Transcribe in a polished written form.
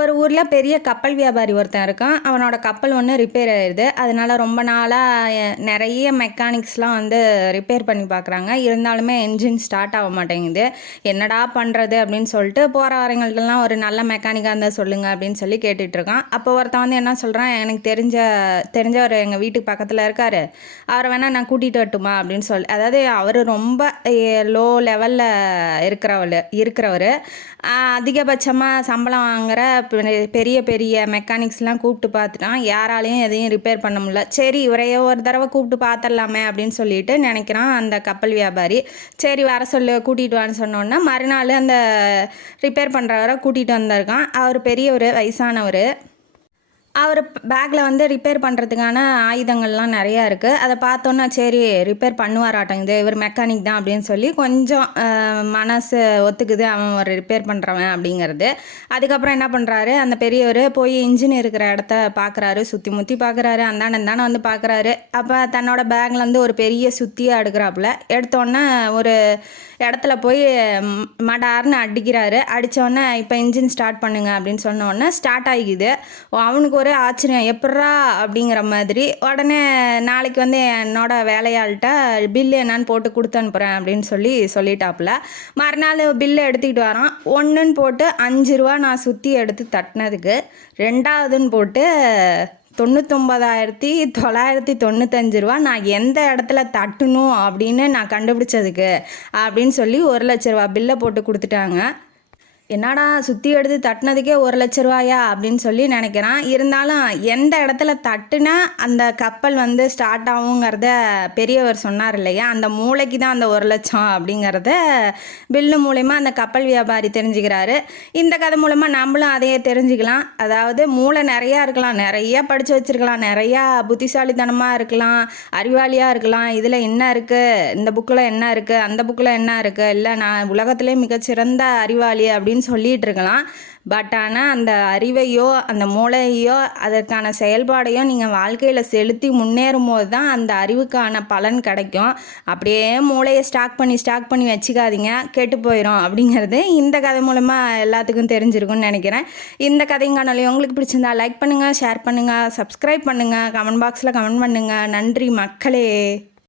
ஒரு ஊரில் பெரிய கப்பல் வியாபாரி ஒருத்தன் இருக்கான். அவனோட கப்பல் ஒன்று ரிப்பேர் ஆயிடுது. அதனால ரொம்ப நாளாக நிறைய மெக்கானிக்ஸ்லாம் வந்து ரிப்பேர் பண்ணி பார்க்குறாங்க. இருந்தாலுமே என்ஜின் ஸ்டார்ட் ஆக மாட்டேங்குது. என்னடா பண்ணுறது அப்படின்னு சொல்லிட்டு போகிற வரங்கள்ட்டலாம் ஒரு நல்ல மெக்கானிக்காக இருந்தால் சொல்லுங்கள் அப்படின்னு சொல்லி கேட்டுட்ருக்கான். அப்போ ஒருத்தன் வந்து என்ன சொல்கிறான், எனக்கு தெரிஞ்சவர் எங்கள் வீட்டுக்கு பக்கத்தில் இருக்கார், அவரை வேணால் நான் கூட்டிகிட்டு வரட்டுமா அப்படின்னு சொல்லி, அதாவது அவர் ரொம்ப லோ லெவலில் இருக்கிறவர் அதிகபட்சமாக சம்பளம் வாங்குகிற பெரிய பெரிய மெக்கானிக்ஸ்லாம் கூப்பிட்டு பார்த்துட்டான். யாராலையும் எதையும் ரிப்பேர் பண்ண முடியல. சரி இவரையே ஒரு தடவை கூப்பிட்டு பார்த்துடலாமே அப்படின்னு சொல்லிட்டு நினைக்கிறான் அந்த கப்பல் வியாபாரி. சரி வர சொல்லு, கூட்டிகிட்டு வான்னு சொன்னோன்னா மறுநாள் அந்த ரிப்பேர் பண்ணுறவரை கூட்டிகிட்டு வந்திருக்கான். அவர் பெரியவர், வயசானவர். அவர் பேக்கில் வந்து ரிப்பேர் பண்ணுறதுக்கான ஆயுதங்கள்லாம் நிறையா இருக்குது. அதை பார்த்தோன்னா சரி ரிப்பேர் பண்ணுவாராட்டங்குது, இவர் மெக்கானிக் தான் அப்படின்னு சொல்லி கொஞ்சம் மனசு ஒத்துக்குது அவன் ஒரு ரிப்பேர் பண்ணுறவன் அப்படிங்கிறது. அதுக்கப்புறம் என்ன பண்ணுறாரு, அந்த பெரியவர் போய் இன்ஜின் இருக்கிற இடத்த பார்க்குறாரு, சுற்றி முற்றி பார்க்குறாரு, அந்தானே வந்து பார்க்குறாரு. அப்போ தன்னோட பேக்லேருந்து ஒரு பெரிய சுற்றியாக எடுக்கிறாப்புல. எடுத்தோன்னே ஒரு இடத்துல போய் மடார்னு அடிக்கிறாரு. அடித்தோடனே இப்போ இன்ஜின் ஸ்டார்ட் பண்ணுங்க அப்படின்னு சொன்னோடனே ஸ்டார்ட் ஆகிக்குது. அவனுக்கு ஒரு ஆச்சரியம், எப்பட்றா அப்படிங்கிற மாதிரி. உடனே நாளைக்கு வந்து என்னோட வேலையாள்கிட்ட பில்லு என்னான்னு போட்டு கொடுத்து அனுப்புகிறேன் அப்படின்னு சொல்லிட்டாப்புல. மறுநாள் பில்லு எடுத்துக்கிட்டு வரான். ஒன்றுன்னு போட்டு 5 ரூபா நான் சுற்றி எடுத்து தட்டினதுக்கு, 2வதுன்னு போட்டு 99,995 ரூபா நான் எந்த இடத்துல தட்டணும் அப்படின்னு நான் கண்டுபிடிச்சதுக்கு அப்படின்னு சொல்லி 1,00,000 ரூபா பில்லை போட்டு கொடுத்துட்டாங்க. என்னடா சுற்றி எடுத்து தட்டினதுக்கே 1,00,000 ரூபாயா அப்படின்னு சொல்லி நினைக்கிறான். இருந்தாலும் எந்த இடத்துல தட்டுனா அந்த கப்பல் வந்து ஸ்டார்ட் ஆகுங்கிறத பெரியவர் சொன்னார் இல்லையா, அந்த மூளைக்கு தான் அந்த 1,00,000 அப்படிங்கிறத பில்லு மூலயமா அந்த கப்பல் வியாபாரி தெரிஞ்சுக்கிறாரு. இந்த கதை மூலமாக நம்மளும் அதையே தெரிஞ்சுக்கலாம். அதாவது மூளை நிறையா இருக்கலாம், நிறையா படித்து வச்சுருக்கலாம், நிறையா புத்திசாலித்தனமாக இருக்கலாம், அறிவாளியாக இருக்கலாம். இதில் என்ன இருக்குது, இந்த புக்கில் என்ன இருக்குது, அந்த புக்கில் என்ன இருக்குது, இல்லை நான் உலகத்திலே மிகச்சிறந்த அறிவாளி அப்படின்னு சொல்லிட்டு இருக்கலாம். பட் ஆனால் அந்த அறிவையோ அந்த மூளையோ அதற்கான செயல்பாடையோ நீங்கள் வாழ்க்கையில் செலுத்தி முன்னேறும் போது தான் அந்த அறிவுக்கான பலன் கிடைக்கும். அப்படியே மூளையை ஸ்டாக் பண்ணி வச்சுக்காதீங்க, கெட்டு போயிடும் அப்படிங்கிறது இந்த கதை மூலமாக எல்லாத்துக்கும் தெரிஞ்சிருக்கும்னு நினைக்கிறேன். இந்த கதையும் காணொலி உங்களுக்கு பிடிச்சிருந்தா லைக் பண்ணுங்கள், ஷேர் பண்ணுங்கள், சப்ஸ்கிரைப் பண்ணுங்கள், கமெண்ட் பாக்ஸில் கமெண்ட் பண்ணுங்கள். நன்றி மக்களே.